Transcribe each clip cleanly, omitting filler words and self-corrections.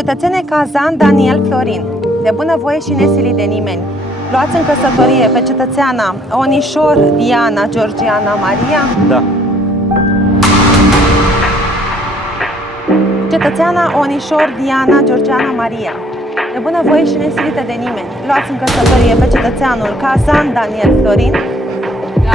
Cetățene Cazan Daniel Florin, de bunăvoie și nesilit de nimeni, luați în căsătorie pe cetățeana Onișor Diana Georgiana Maria. Da. Cetățeana Onișor Diana Georgiana Maria, de bunăvoie și nesilită de nimeni, luați în căsătorie pe cetățeanul Cazan Daniel Florin. Da.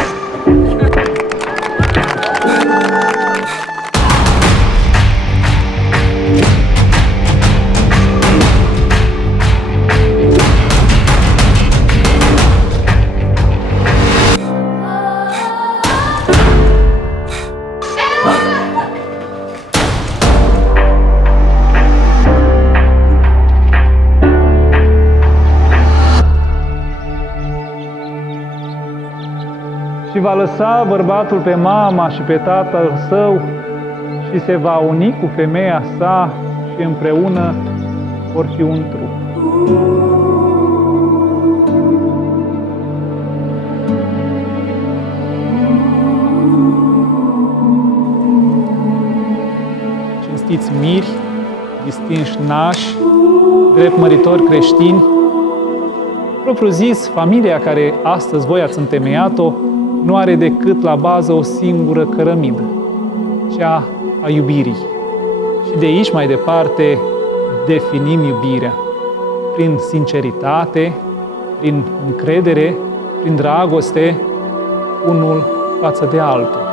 Și va lăsa bărbatul pe mama și pe tatăl său și se va uni cu femeia sa și împreună vor fi un trup. Cinstiți miri, distinși nași, drept măritori creștini, propriu zis, familia care astăzi voi ați întemeiat-o nu are decât la bază o singură cărămidă, cea a iubirii. Și de aici mai departe definim iubirea prin sinceritate, prin încredere, prin dragoste, unul față de altul.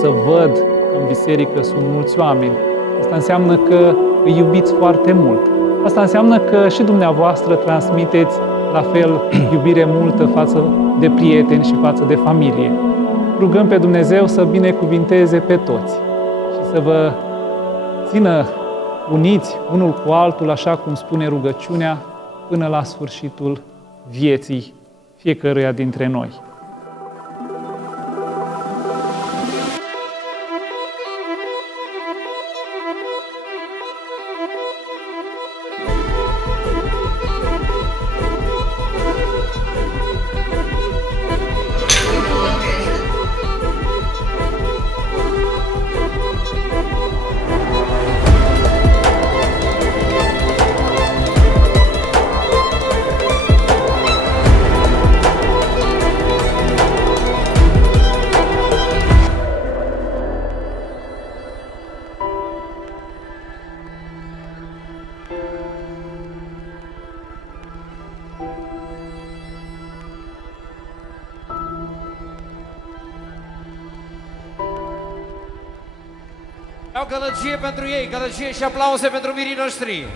Să văd că în biserică sunt mulți oameni. Asta înseamnă că îi iubiți foarte mult. Asta înseamnă că și dumneavoastră transmiteți la fel iubire multă față de prieteni și față de familie. Rugăm pe Dumnezeu să binecuvinteze pe toți și să vă țină uniți unul cu altul, așa cum spune rugăciunea, până la sfârșitul vieții fiecăruia dintre noi. Dau gălăgie pentru ei, gălăgie și aplauze pentru mirii noștri.